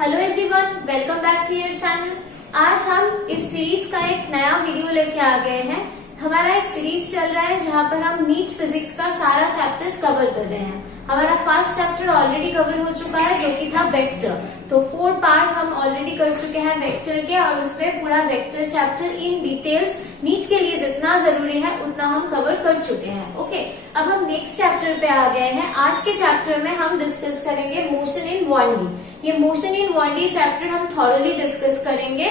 Hello everyone, welcome back to your channel. आज हम इस सीरीज का एक नया वीडियो लेके आ गए हैं। हमारा एक सीरीज चल रहा है जहां पर हम नीट फिजिक्स का सारा चैप्टर्स कवर कर रहे हैं। हमारा फर्स्ट चैप्टर ऑलरेडी कवर हो चुका है जो कि था वेक्टर। तो 4 पार्ट हम ऑलरेडी कर चुके हैं वेक्टर के, और उसमें पूरा vector chapter in details NEET के लिए जितना जरूरी है उतना हम कवर कर चुके हैं। ओके, अब हम नेक्स्ट चैप्टर पे आ गए हैं। आज के चैप्टर में हम डिस्कस करेंगे मोशन इन 1D। ये मोशन इन 1D चैप्टर हम थॉरली डिस्कस करेंगे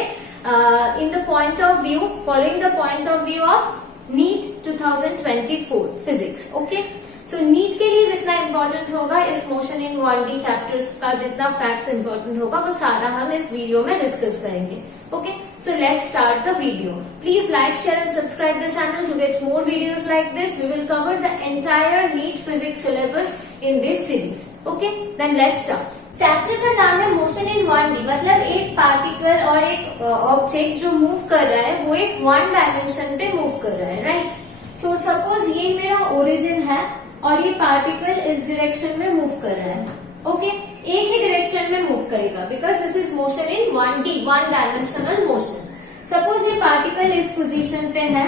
in the point of view, following the point of view of NEET 2024 physics. Okay, so NEET के लिए जितना इम्पोर्टेंट होगा इस मोशन इन 1D चैप्टर्स का जितना फैक्ट्स इम्पोर्टेंट होगा वो सारा हम इस वीडियो में डिस्कस करेंगे। Okay, so let's start the video. Please like, share and subscribe the channel to get more videos like this. We will cover the entire NEET physics syllabus in this series. Okay, then let's start. Chapter का नाम है motion in 1D, मतलब एक particle और एक object जो move कर रहा है वो एक 1 डायमेंशन पे मूव कर रहा है, राइट। सो सपोज ये मेरा ओरिजिन है और ये पार्टिकल इस डायरेक्शन में मूव कर रहा है। ओके, एक ही डायरेक्शन में मूव करेगा because this is motion in 1D, 1 dimensional motion. Suppose ये पार्टिकल इस पोजीशन पे है,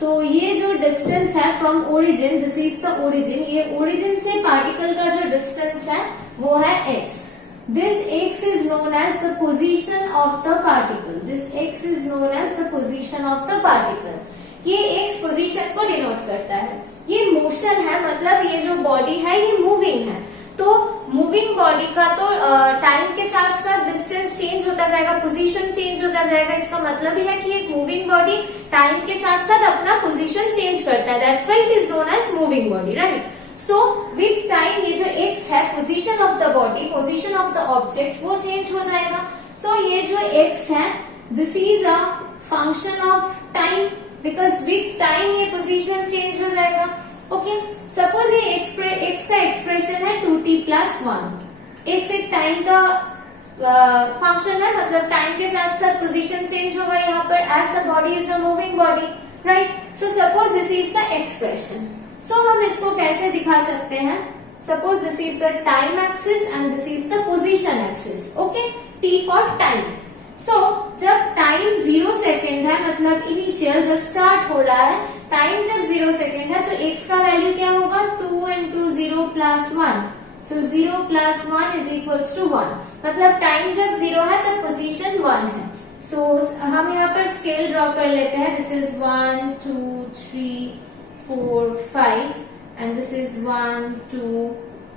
तो ये जो डिस्टेंस है from origin, this is the origin, ये ओरिजिन से पार्टिकल का जो डिस्टेंस है वो है x। This x is known as the position of the particle. This x is known as the position of the particle. ये x position को denote करता है। ये मोशन है, मतलब ये जो बॉडी है ये मूविंग है। तो मूविंग बॉडी का तो टाइम के साथ साथ डिस्टेंस चेंज होता जाएगा, पोजीशन चेंज होता जाएगा। इसका मतलब ही है कि एक मूविंग बॉडी टाइम के साथ साथ अपना पोजीशन चेंज करता है। That's why it is known as moving body, right. So with time ये जो x है, position of the body, position of the object, वो चेंज हो जाएगा। सो ये जो x है, this is a function of time, because with time ये पोजीशन चेंज हो जाएगा। ओके, सपोज ये x का एक्सप्रेशन है 2t + 1। x एक टाइम का फंक्शन है, मतलब टाइम के साथ साथ पोजीशन चेंज होगा यहाँ पर, as the body is a moving body, right. So suppose this is the expression. So हम इसको कैसे दिखा सकते हैं? Suppose this is the time axis and this is the position axis. Okay, t for time. So जब time 0 second है, मतलब initial जब स्टार्ट हो रहा है, टाइम जब 0 सेकेंड है, तो x का वैल्यू क्या होगा? 2 × 0 + 1। सो 0 + 1 इज इक्वल्स टू 1, मतलब टाइम जब 0 है तब पोजीशन 1 है। सो हम यहाँ पर स्केल ड्रॉ कर लेते हैं। This is 1 2 3 4 5 and this is 1 2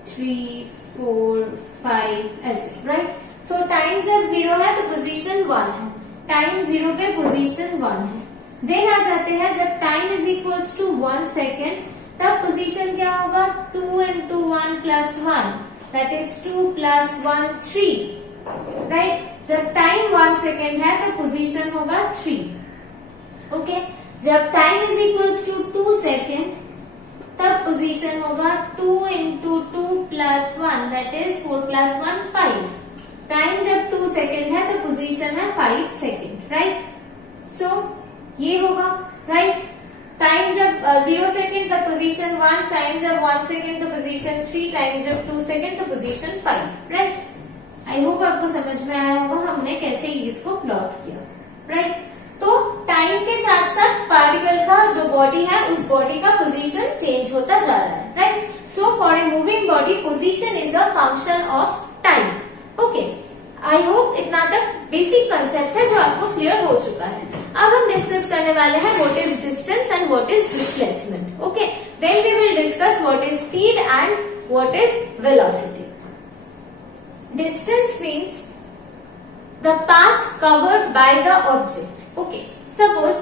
3 4 5 ऐसे, राइट। सो टाइम जब 0 है तो पोजीशन 1 है, टाइम 0 पे पोजीशन 1 है। देन आ जाते हैं जब time is equals to 1 second, तब पोजीशन क्या होगा? 2 × 1 + 1, दैट इज 2 + 1 3, राइट। जब टाइम 1 सेकेंड है तो पोजीशन होगा 3। ओके, जब time is equals to 2 second, तब पोजीशन होगा 2 × 2 + 1, दैट इज 4 + 1 5। टाइम जब 2 सेकेंड है तो पोजीशन है 5 सेकेंड, राइट। सो ये होगा, राइट। टाइम जब 0 सेकेंड तब पोजीशन 1, टाइम जब 1 सेकेंड तो पोजीशन 3, टाइम जब 2 सेकेंड तो पोजीशन 5, राइट। आई होप आपको समझ में आया होगा हमने कैसे इसको प्लॉट किया, राइट। तो टाइम के साथ साथ पार्टिकल का जो बॉडी है उस बॉडी का पोजीशन चेंज होता जा रहा है, right. So for a moving body position is a function of time. Okay, I hope इतना तक बेसिक कंसेप्ट है जो आपको क्लियर हो चुका है। अब हम डिस्कस करने वाले हैं what is distance and what is displacement. Okay, then we will discuss what is speed and what is velocity. Distance means the path covered by the object. Okay, suppose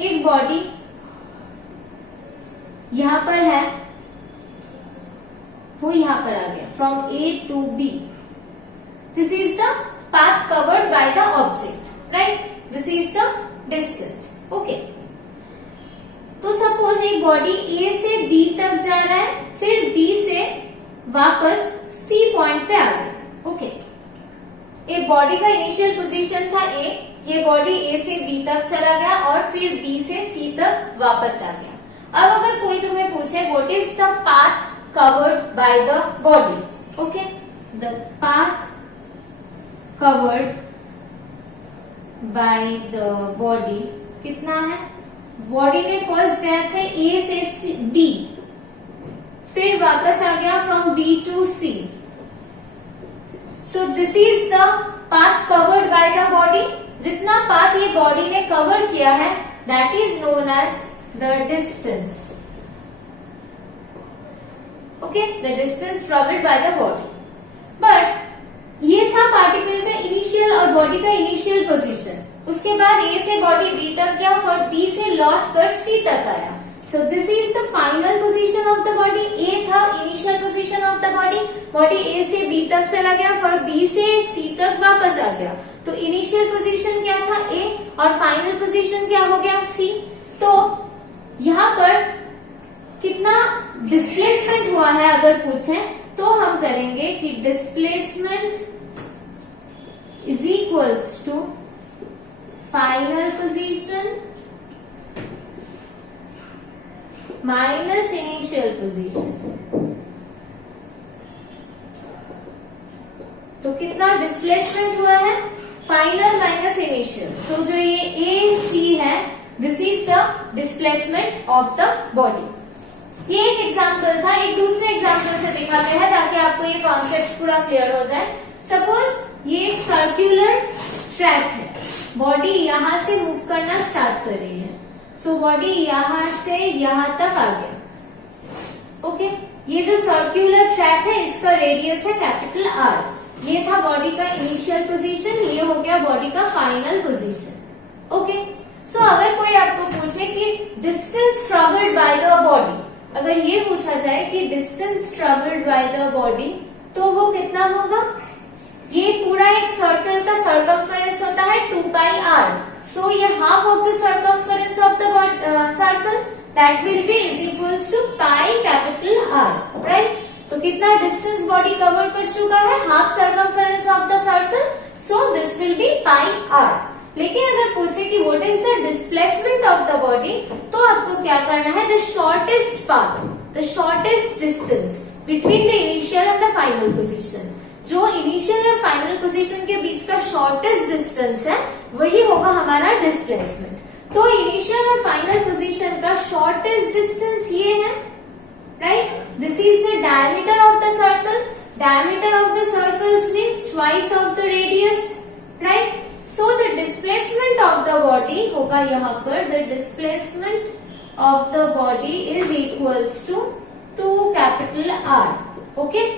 एक body यहां पर है, वो यहां पर आ गया from A to B। This is the path covered by the object, right. This is the distance. Okay, तो सपोज एक बॉडी A से B तक जा रहा है, फिर B से वापस C पॉइंट पे आ गया। ओके, एक बॉडी का इनिशियल पोजीशन था A, ये बॉडी A से B तक चला गया और फिर B से C तक वापस आ गया। अब अगर कोई तुम्हें पूछे what is the path covered by the body, okay, the path covered by the body कितना है, बॉडी ने फर्स्ट गया थे ए से बी, फिर वापस आ गया from B to C. So this is the path covered by the body. जितना पाथ ये बॉडी ने कवर किया है that is known as the distance. Okay, the distance travelled by the body. But ये था पार्टिकल का initial और body का इनिशियल पोजीशन. उसके बाद ए से बॉडी बी तक गया और बी से लौट कर सी तक आया. So this is the final position of the body. A था initial position of the body. Body A से बी तक चला गया और बी से सी तक वापस आ गया. तो इनिशियल पोजीशन क्या था ए और फाइनल पोजीशन क्या हो गया सी. तो यहाँ पर कितना डिस्प्लेसमेंट हुआ है अगर पूछे तो हम करेंगे कि displacement is equals to final position minus initial position. तो कितना डिस्प्लेसमेंट हुआ है, फाइनल माइनस इनिशियल. तो जो ये ए सी है this is the displacement of the body. ये एक एग्जाम्पल था. एक दूसरे एग्जाम्पल से दिखाते हैं ताकि आपको ये कॉन्सेप्ट पूरा क्लियर हो जाए. सपोज ये एक सर्क्यूलर ट्रैक है, बॉडी यहां से मूव करना स्टार्ट कर रही है. सो बॉडी यहां से यहां तक आ गया. ओके, ये जो सर्क्यूलर ट्रैक है इसका रेडियस है कैपिटल आर. ये था बॉडी का इनिशियल पोजीशन, ये हो गया बॉडी का फाइनल पोजीशन. ओके, सो अगर कोई आपको पूछे कि distance travelled by the body, अगर ये पूछा जाए कि distance travelled by the body तो वो कितना होगा. ये पूरा एक सर्कल का सर्कमफेरेंस होता है 2 पाई आर. सो ये half of the circumference of the circle that will be is equals to pi capital R. Right, तो कितना डिस्टेंस बॉडी कवर कर चुका है, half circumference of the circle. So this will be pi R. लेकिन अगर पूछे कि what is the displacement of the body तो आपको क्या करना है, the shortest path, the shortest distance between the initial and the final position. जो इनिशियल और फाइनल पोजीशन के बीच का शॉर्टेस्ट डिस्टेंस है वही होगा हमारा डिस्प्लेसमेंट. तो इनिशियल और फाइनल पोजीशन का शॉर्टेस्ट डिस्टेंस ये है. Right, this is the diameter of the circle. Diameter of the circles means twice of the radius. Right, so the displacement of the body होगा यहाँ पर, the displacement of the body is equals to 2 capital R. Okay,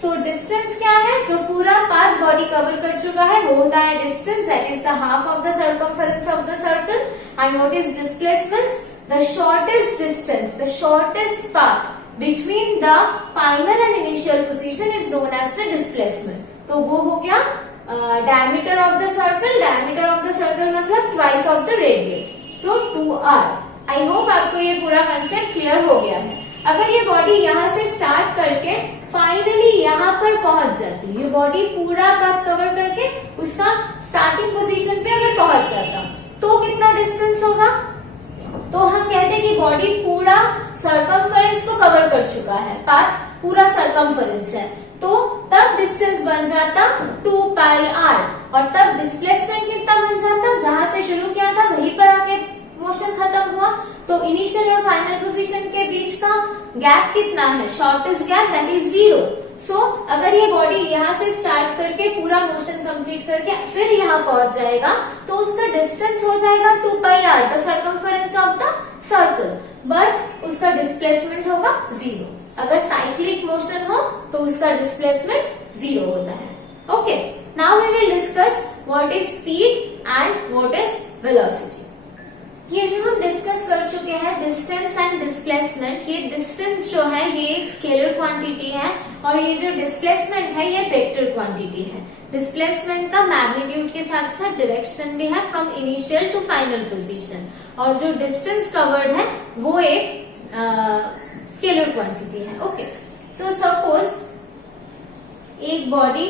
so distance क्या है, जो पूरा path body cover कर चुका है वो होता है distance, that is the half of the circumference of the circle. And what is displacement, the shortest distance, the shortest path between the final and initial position is known as the displacement. तो वो हो गया diameter of the circle. Diameter of the circle मतलब twice of the radius, so 2r. I hope आपको ये पूरा concept clear हो गया है. अगर ये बॉडी यहाँ से स्टार्ट करके फाइनली यहाँ पर पहुंच जाती, ये बॉडी पूरा पाथ कवर करके उसका स्टार्टिंग पोजीशन पे अगर पहुंच जाता तो कितना डिस्टेंस होगा. तो हम कहते हैं कि बॉडी पूरा सर्कमफेरेंस को कवर कर चुका है, पाथ पूरा सर्कमफेरेंस है, तो तब डिस्टेंस बन जाता 2 पाई आर. और तब डिस्प्लेसमेंट कितना बन जाता, जहां से शुरू किया था वहीं पर आके मोशन खत्म हुआ. तो इनिशियल और फाइनल पोजीशन के बीच का गैप कितना है, शॉर्टेस्ट गैप, दैट इज 0. सो अगर ये बॉडी यहाँ से स्टार्ट करके पूरा मोशन कंप्लीट करके फिर यहाँ पहुंच जाएगा तो उसका डिस्टेंस हो जाएगा 2 pi r, the circumference of the circle. But उसका डिस्प्लेसमेंट होगा 0. अगर साइक्लिक मोशन हो तो उसका डिस्प्लेसमेंट 0 होता है. Okay, now we will discuss what is speed and what is velocity. ये जो हम डिस्कस कर चुके हैं डिस्टेंस एंड डिस्प्लेसमेंट. ये डिस्टेंस जो है ये एक स्केलर क्वांटिटी है और ये जो डिस्प्लेसमेंट है ये वेक्टर क्वांटिटी है. डिस्प्लेसमेंट का मैग्नीट्यूड के साथ साथ डायरेक्शन भी है from initial to final position. और जो डिस्टेंस कवर्ड है वो एक स्केलर क्वांटिटी है. ओके, सो सपोज एक बॉडी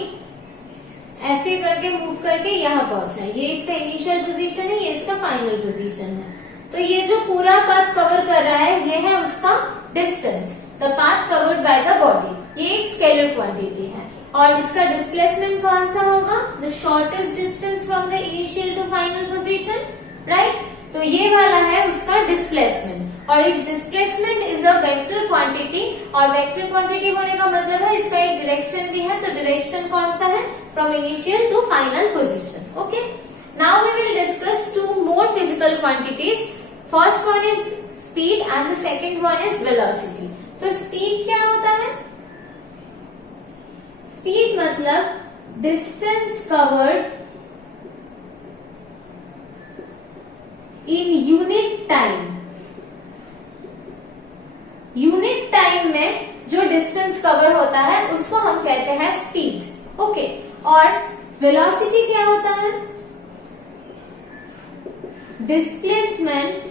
ऐसे करके मूव करके यहाँ पहुंचा है, ये इसका इनिशियल पोजीशन है, ये इसका फाइनल पोजीशन है. तो ये जो पूरा पाथ कवर कर रहा है ये है उसका distance, the path covered by the body. ये एक स्केलर क्वांटिटी है. और इसका डिस्प्लेसमेंट कौन सा होगा? The shortest distance from the initial to final position, right. तो ये वाला है उसका डिस्प्लेसमेंट, और इस displacement is a vector quantity, और वेक्टर क्वांटिटी होने का मतलब है इसका एक डायरेक्शन भी है, तो डायरेक्शन कौन सा है? From initial to final position. Okay, now we will discuss two more physical quantities. First one is speed and the second one is velocity. तो स्पीड क्या होता है? स्पीड मतलब distance covered in unit time. Unit time में जो distance cover होता है उसको हम कहते हैं स्पीड। ओके, और वेलोसिटी क्या होता है? डिस्प्लेसमेंट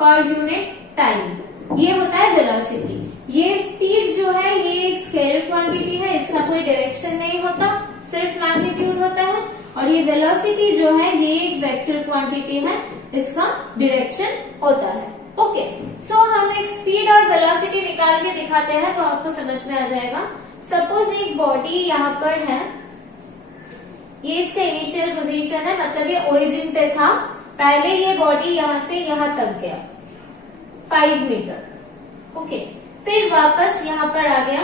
पर यूनिट टाइम, ये होता है वेलोसिटी। ये स्पीड जो है ये एक स्केलर क्वांटिटी है, इसका कोई डायरेक्शन नहीं होता, सिर्फ मैग्नीट्यूड होता है। और ये वेलोसिटी जो है ये एक वेक्टर क्वांटिटी है, इसका डायरेक्शन होता है। ओके, सो हम एक स्पीड और वेलोसिटी निकाल के दिखाते हैं तो आपको समझ में आ जाएगा। सपोज एक बॉडी यहाँ पर है, ये इसका इनिशियल पोजीशन है, मतलब ये ओरिजिन पे था। पहले ये बॉडी यहाँ से यहाँ तक गया 5 मीटर। ओके, फिर वापस यहाँ पर आ गया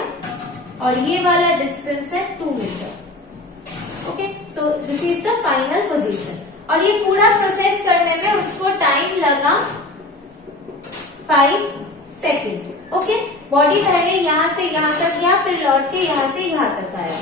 और ये वाला डिस्टेंस है 2 metre. Okay, so this is the final position. और ये पूरा प्रोसेस करने में उसको टाइम लगा 5 सेकेंड। ओके, बॉडी पहले यहाँ से यहाँ तक गया, फिर लौट के यहाँ से यहाँ तक आया,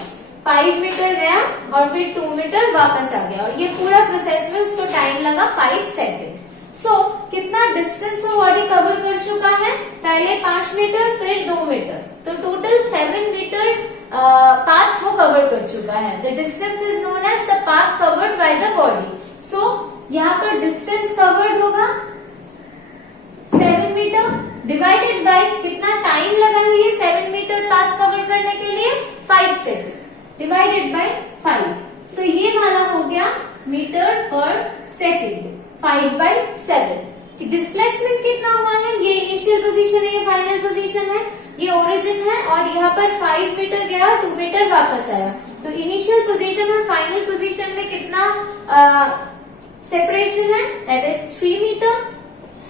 5 मीटर गया और फिर 2 मीटर वापस आ गया, और ये पूरा प्रोसेस में उसको टाइम लगा 5 सेकेंड। सो कितना डिस्टेंस वो बॉडी कवर कर चुका है? पहले 5 मीटर फिर 2 मीटर, तो टोटल 7 मीटर पाथ वो कवर कर चुका है। The distance is known as the path covered by the body. So यहाँ पर डिस्टेंस कवर्ड होगा 7 मीटर डिवाइडेड बाय कितना टाइम लगा है ये 7 मीटर पाथ कवर करने के लिए? 5 सेकेंड डिवाइडेड बाय 5। सो ये वाला हो गया मीटर पर सेकेंड, 5/7। डिस्प्लेसमेंट कितना हुआ है? ये इनिशियल पोजीशन है, ये फाइनल पोजीशन है, ये ओरिजिन है, और यहाँ पर 5 मीटर गया और 2 मीटर वापस आया। तो इनिशियल पोजीशन और फाइनल पोजीशन में कितना सेपरेशन है? That is 3 metre.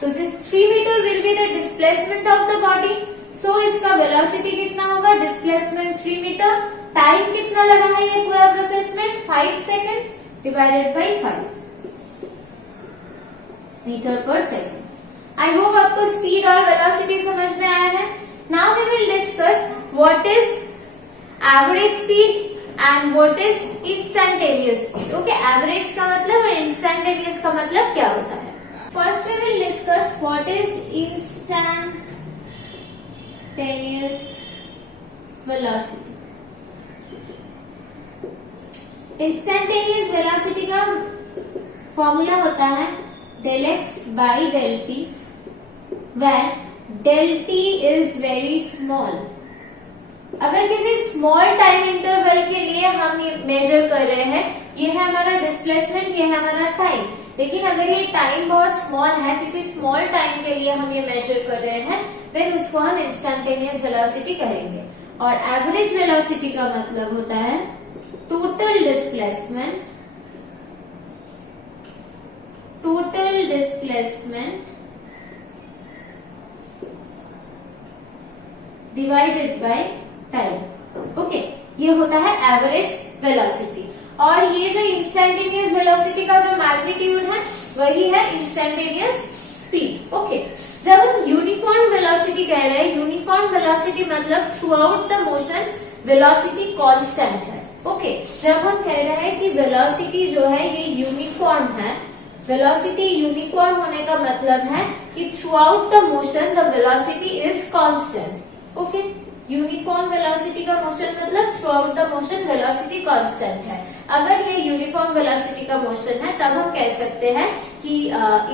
So this 3 metre will be the displacement of the body. So इसका वेलोसिटी कितना होगा? डिस्प्लेसमेंट 3 मीटर, टाइम कितना लगा है ये पूरा प्रोसेस में? 5 second divided by 5 metre per second. I hope आपको स्पीड और वेलोसिटी समझ में आया है। Now we will discuss what is average speed and what is instantaneous speed. Okay, average का मतलब और इंस्टेंटेनियस का मतलब क्या होता है? First we will discuss what is instantaneous velocity. Instantaneous velocity का फॉर्मूला होता है del x by del t when del t is very small। अगर किसी स्मॉल टाइम इंटरवल के लिए हम ये मेजर कर रहे हैं, ये है हमारा डिस्प्लेसमेंट, ये है हमारा टाइम। लेकिन अगर ये टाइम बहुत स्मॉल है, किसी स्मॉल टाइम के लिए हम ये मेजर कर रहे हैं, देन उसको हम इंस्टेंटेनियस वेलोसिटी कहेंगे। और एवरेज वेलोसिटी का मतलब होता है total displacement divided by time. Okay, ये होता है एवरेज वेलोसिटी। और ये जो इंस्टेंटेनियस वेलोसिटी का जो मैग्नीट्यूड है वही है इंस्टेंटेनियस स्पीड। ओके, जब हम यूनिफॉर्म वेलोसिटी कह रहे हैं, यूनिफॉर्म वेलोसिटी मतलब through out the motion velocity constant है। ओके, जब हम कह रहे हैं कि वेलोसिटी जो है ये यूनिफॉर्म है, वेलोसिटी यूनिफॉर्म होने का मतलब है कि through out the motion the velocity is constant. Okay, uniform velocity का मोशन मतलब through out the motion velocity constant है। अगर ये यूनिफॉर्म वेलोसिटी का मोशन है तब हम कह सकते हैं कि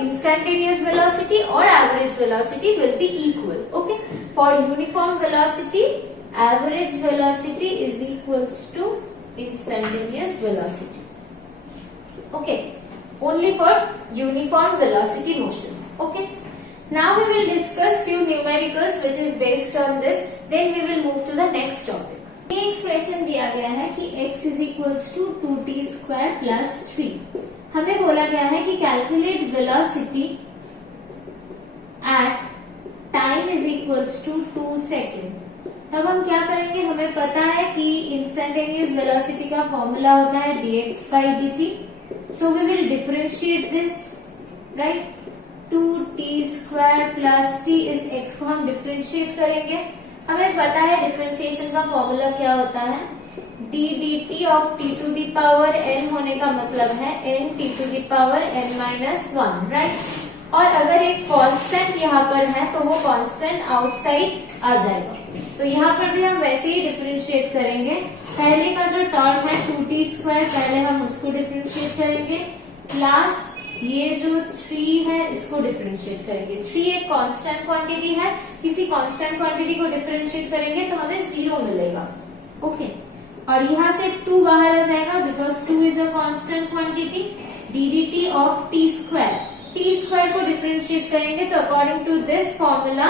इंस्टेंटेनियस वेलोसिटी और average velocity will be equal. Okay, for uniform velocity average velocity is equals to instantaneous velocity. Okay, only for uniform velocity motion. Okay, Now we will discuss few numericals which is based on this. Then we will move to the next topic. ये expression दिया गया है कि x is equals to 2t square plus 3. हमें बोला गया है कि calculate velocity at time is equals to 2 second. तब हम क्या करेंगे, हमें पता है कि इंस्टेंटेनियस वेलोसिटी का फॉर्मूला होता है dx by dt. So we will differentiate this, right? 2t square plus t इस x को हम डिफरेंशिएट करेंगे. हमें पता है डिफरेंशिएशन का फॉर्मूला क्या होता है, d dt of t to the power n होने का मतलब है n t to the power n minus 1, right? और अगर एक कांस्टेंट यहाँ पर है तो वो कांस्टेंट आउटसाइड आ जाएगा. तो यहाँ पर भी हम वैसे ही डिफरेंशिएट करेंगे. पहले का जो टर्म है 2t स्क्वायर, पहले हम उसको डिफरेंशिएट करेंगे, प्लस ये जो 3 है इसको डिफरेंशिएट करेंगे. 3 एक कांस्टेंट क्वांटिटी है, किसी कांस्टेंट क्वांटिटी को डिफरेंशिएट करेंगे तो हमें 0 मिलेगा. ओके, और यहाँ से 2 बाहर आ जाएगा because 2 is a constant quantity. dt of t square, t square को डिफरेंशिएट करेंगे तो according to this formula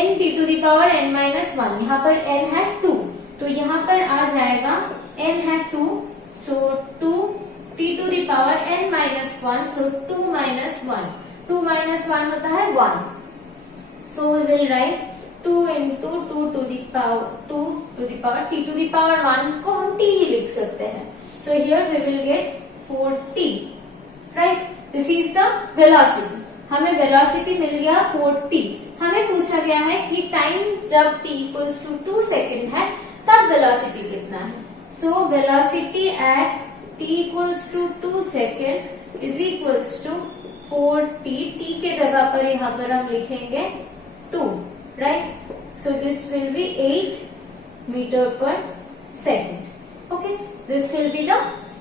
n t to the power n minus 1, यहाँ पर n है 2 तो यहाँ पर आ जाएगा n है 2, so 2 t to the power n minus 1, so 2 minus 1, 2 minus 1 होता है 1. So we will write 2 into 2 to the power t to the power 1 को हम t ही लिख सकते हैं. So here we will get 4t, right? This is the velocity. हमें velocity मिल गया 4t. हमें पूछा गया है कि टाइम जब t equals to 2 सेकेंड है तब वेलोसिटी कितना है. So velocity at t equals to 2 second is equals to 4t. t के जगह पर यहाँ पर हम लिखेंगे 2, right? So this will be 8 meter per second. Okay, this will be the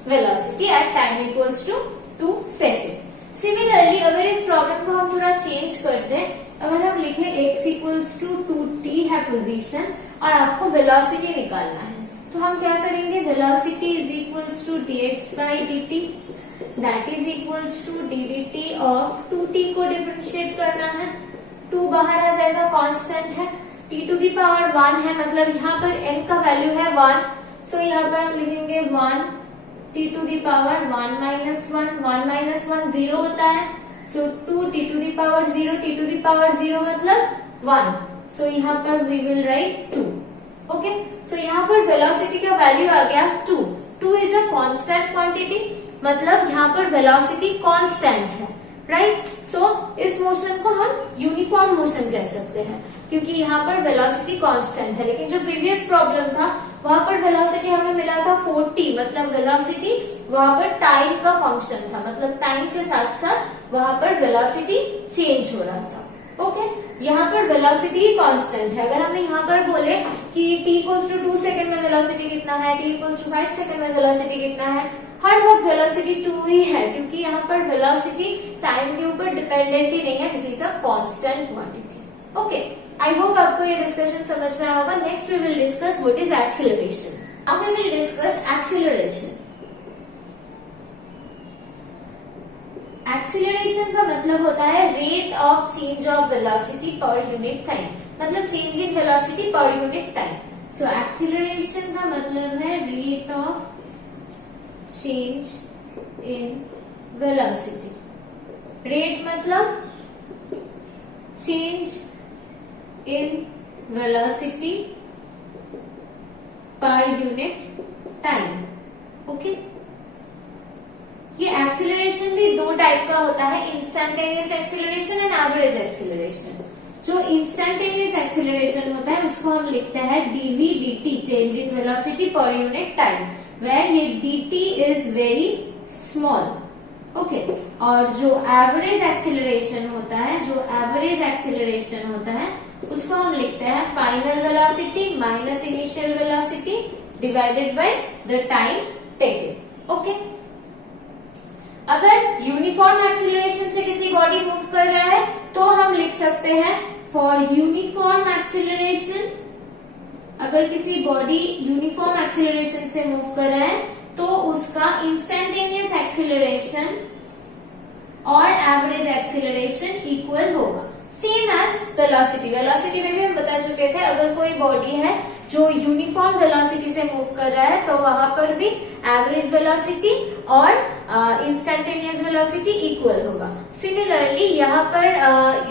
velocity at time equals to 2 second. Similarly, अगर इस problem को हम थोड़ा चेंज कर दें, अगर हम लिखें x equals to 2t है पोजीशन और आपको वेलोसिटी निकालना है, तो हम क्या करेंगे, velocity is equals to dx by dt, that is equals to ddt of 2t को डिफरेंशिएट करना है. 2 बाहर आ जाएगा, कांस्टेंट है, t टू द पावर 1 है, मतलब यहाँ पर n का वैल्यू है 1. सो यहाँ पर हम लिखेंगे 1 t to the power 1 minus 1, 1 minus 1 0 होता है. So 2 t to the power 0, t to the power 0 मतलब 1. सो यहाँ पर we will write 2. Okay, so यहाँ पर वेलोसिटी का वैल्यू आ गया 2. 2 इज अ कांस्टेंट क्वांटिटी, मतलब यहाँ पर वेलोसिटी कांस्टेंट है, राइट? सो इस मोशन को हम यूनिफॉर्म मोशन कह सकते हैं क्योंकि यहाँ पर वेलोसिटी कांस्टेंट है. लेकिन जो प्रीवियस प्रॉब्लम था वहां पर वेलोसिटी हमें मिला था 4t, मतलब वेलोसिटी वहां पर टाइम का फंक्शन था, मतलब टाइम के साथ साथ वहां पर वेलोसिटी चेंज हो रहा था. ओके, यहाँ पर वेलोसिटी ही कांस्टेंट है. अगर हमें यहाँ पर बोले कि t इक्वल्स टू 2 सेकेंड में वेलोसिटी कितना है, t इक्वल्स टू 5 सेकेंड में वेलोसिटी कितना है, हर वक्त वेलोसिटी 2 ही है क्योंकि यहाँ पर वेलोसिटी टाइम के ऊपर डिपेंडेंट ही नहीं है. This is a constant quantity. Okay, I hope आपको ये डिस्कशन समझ में आया होगा. Next we will discuss what is acceleration. Now we will discuss acceleration. Acceleration का मतलब होता है rate of change of velocity per unit time, मतलब change in velocity per unit time. So acceleration का मतलब है rate of change in velocity. Rate मतलब change in velocity per unit time. Okay, ये एक्सीलरेशन भी 2 टाइप का होता है, instantaneous acceleration and average acceleration. जो इंस्टेंटेनियस एक्सीलरेशन होता है उसको हम लिखते हैं dv dt, change in velocity per unit time, where ये dt is very small. Okay, और जो एवरेज एक्सीलरेशन होता है, उसको हम लिखते हैं final velocity minus initial velocity divided by the time taken. Okay, अगर यूनिफॉर्म एक्सीलरेशन से किसी बॉडी मूव कर रहा है तो हम लिख सकते हैं फॉर यूनिफॉर्म एक्सीलरेशन. अगर किसी बॉडी यूनिफॉर्म एक्सीलरेशन से मूव कर रहा है तो उसका इंस्टेंटेनियस एक्सीलरेशन और एवरेज एक्सीलरेशन इक्वल होगा. Same as velocity. वेलोसिटी में भी हम बता चुके थे, अगर कोई बॉडी है जो यूनिफॉर्म वेलोसिटी से मूव कर रहा है तो वहां पर भी एवरेज वेलोसिटी और इंस्टेंटेनियस वेलोसिटी इक्वल होगा। सिमिलरली यहाँ पर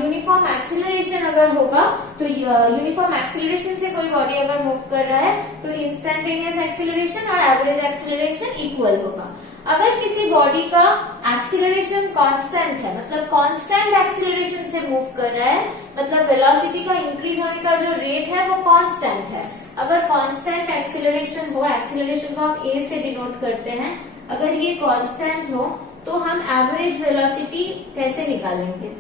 यूनिफॉर्म एक्सीलरेशन अगर होगा तो यूनिफॉर्म एक्सीलरेशन से कोई बॉडी अगर मूव कर रहा है तो इंस्टेंटेनियस एक्सीलरेशन और एवरेज एक्सीलरेशन इक्वल होगा। अगर किसी बॉडी का एक्सीलरेशन कांस्टेंट है, मतलब कांस्टेंट एक्सीलरेशन से मूव कर रहा है, मतलब वेलोसिटी का इंक्रीज होने का जो रेट है वो कांस्टेंट है। अगर कांस्टेंट एक्सीलरेशन हो, एक्सीलरेशन को हम ए से डिनोट करते हैं, अगर ये कांस्टेंट हो तो हम एवरेज वेलोसिटी कैसे निकालेंगे?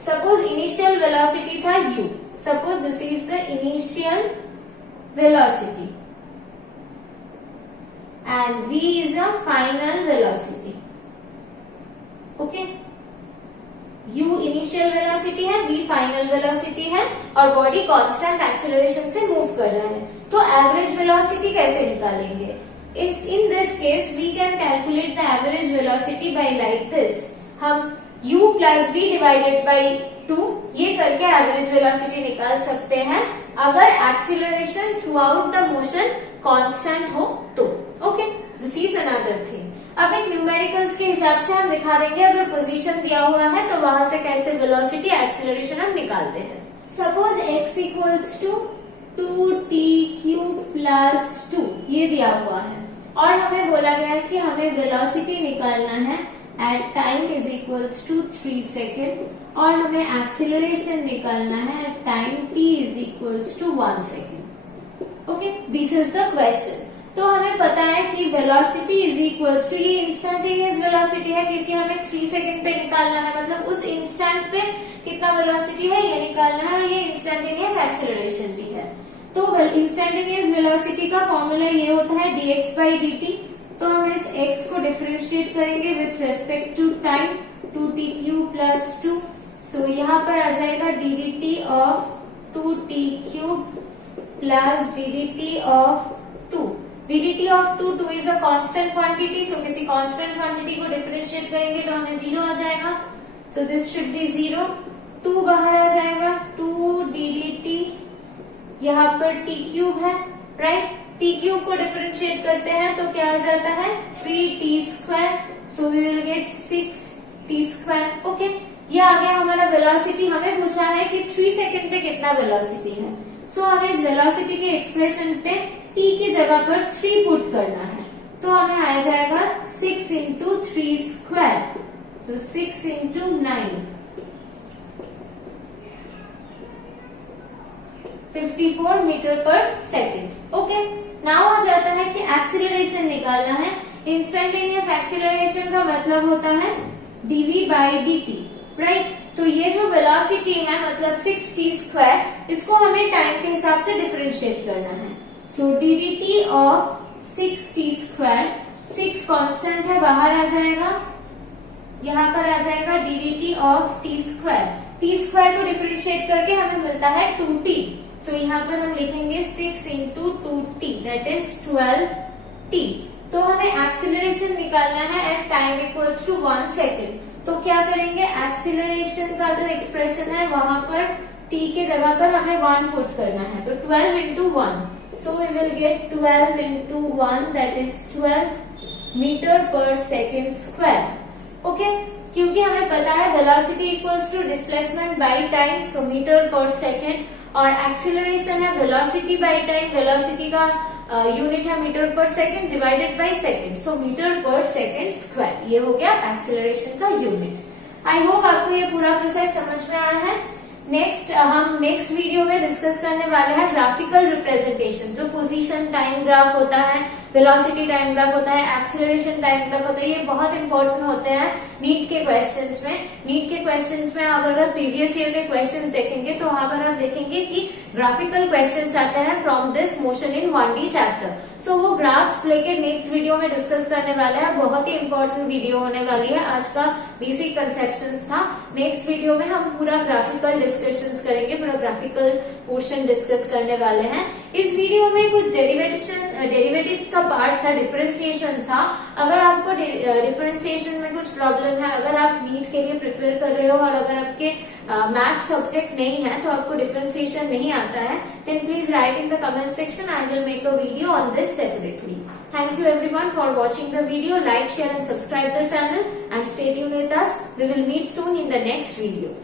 सपोज इनिशियल वेलोसिटी था u, suppose this is the initial velocity and v is a final velocity. Okay? u initial velocity है, v फाइनल वेलोसिटी है और बॉडी कांस्टेंट एक्सीलरेशन से मूव कर रहा है, तो एवरेज वेलोसिटी कैसे निकालेंगे? In this case we can calculate the average velocity by like this. हम u plus v divided by 2 ये करके एवरेज वेलोसिटी निकाल सकते हैं अगर acceleration through out the motion constant हो तो। Okay, this is another thing. अब एक न्यूमेरिकल्स के हिसाब से हम दिखा देंगे, अगर पोजीशन दिया हुआ है तो वहां से कैसे वेलोसिटी एक्सीलरेशन हम निकालते हैं। Suppose x equals to 2t cube plus 2 ये दिया हुआ है और हमें बोला गया है कि हमें वेलोसिटी निकालना है at time is equals to 3 second और हमें एक्सीलरेशन निकालना है at time t is equals to 1 second. Okay, this is the question. तो हमें पता है कि वेलोसिटी इज इक्वल्स टू, ये इंस्टेंटेनियस वेलोसिटी है क्योंकि हमें 3 सेकेंड पे निकालना है, मतलब उस इंस्टेंट पे कितना वेलोसिटी है ये निकालना है, ये इंस्टेंटेनियस एक्सीलरेशन भी है। तो इंस्टेंटेनियस वेलोसिटी का फॉर्मूला ये होता है dx by dt। तो हम इस x को डिफरेंशिएट करेंगे with respect to time, 2t cube plus 2। So यहाँ पर आ जाएगा ddt of 2t cube plus ddt of 2। ddt of 2 is a constant quantity, so किसी कांस्टेंट क्वांटिटी को डिफरेंशिएट करेंगे तो हमें 0 आ जाएगा। So this should be 0। 2 बाहर आ जाएगा, 2 ddt, यहाँ पर t क्यूब है, राइट? t क्यूब को डिफरेंशिएट करते हैं तो क्या आ जाता है 3t square, so we will get 6t square. Okay, ये आ गया हमारा वेलोसिटी। हमें पूछा है कि 3 सेकेंड पे कितना वेलोसिटी है, सो हमें इस वेलोसिटी के एक्सप्रेशन पे t की जगह पर 3 पुट करना है, तो हमें आ जाएगा 6 इंटू 3 स्क्वायर, सो 6 into 9, 54 metre per second. Okay, now आ जाता है कि एक्सीलरेशन निकालना है। इंस्टेंटेनियस एक्सीलरेशन का मतलब होता है dv बाई dt, राइट? तो ये जो वेलोसिटी है मतलब 6t स्क्वायर, इसको हमें टाइम के हिसाब से डिफरेंशिएट करना है। सो ddt of 6t square, 6 constant है बाहर आ जाएगा, यहाँ पर आ जाएगा ddt of t square. t square को डिफरेंशिएट करके हमें मिलता है 2t। सो यहाँ पर हम लिखेंगे 6 into 2t that is 12t। तो हमें एक्सीलरेशन निकालना है at time equals to 1 second. तो क्या करेंगे, एक्सीलरेशन का जो एक्सप्रेशन है वहां पर t के जगह पर हमें 1 पुट करना है, तो 12 into 1, so we will get 12 into 1 that is 12 metre per second square. Okay, क्योंकि हमें पता है velocity equals to displacement by time, so metre per second, और एक्सीलरेशन है वेलोसिटी बाई टाइम, वेलोसिटी का यूनिट है metre per second divided by second, so metre per second square, ये हो गया एक्सीलरेशन का यूनिट। आई होप आपको ये पूरा प्रोसेस समझ में आया है। हम नेक्स्ट वीडियो में डिस्कस करने वाले हैं ग्राफिकल रिप्रेजेंटेशन, जो पोजीशन टाइम ग्राफ होता है, वेलोसिटी टाइम ग्राफ होता है, एक्सीलरेशन टाइम ग्राफ होता है, ये बहुत इंपॉर्टेंट होते हैं नीट के क्वेश्चंस में। नीट के क्वेश्चंस में आप अगर प्रीवियस ईयर के क्वेश्चंस देखेंगे तो वहां पर आप देखेंगे कि ग्राफिकल क्वेश्चंस आते हैं from this motion in 1D chapter. So वो ग्राफ्स लेके नेक्स्ट वीडियो में डिस्कस करने वाले हैं, बहुत ही इंपॉर्टेंट वीडियो होने वाली है। आज का बेसिक कंसेप्शंस था, नेक्स्ट वीडियो में हम पूरा ग्राफिकल डिस्कशंस करेंगे, पूरा ग्राफिकल पोर्शन डिस्कस करने वाले हैं। इस वीडियो में कुछ डेरिवेशन डेरिवेटिव्स का पार्ट था, डिफरेंशिएशन था। अगर आपको डिफरेंशिएशन में कुछ प्रॉब्लम है, अगर आप नीट के लिए प्रिपेयर कर रहे हो और अगर आपके मैथ्स सब्जेक्ट नहीं है तो आपको डिफरेंशिएशन नहीं आता है, then please write in the comment section. I will make a video on this separately. Thank you everyone for watching the video. Like, share and subscribe the channel and stay tuned with us. We will meet soon in the next video.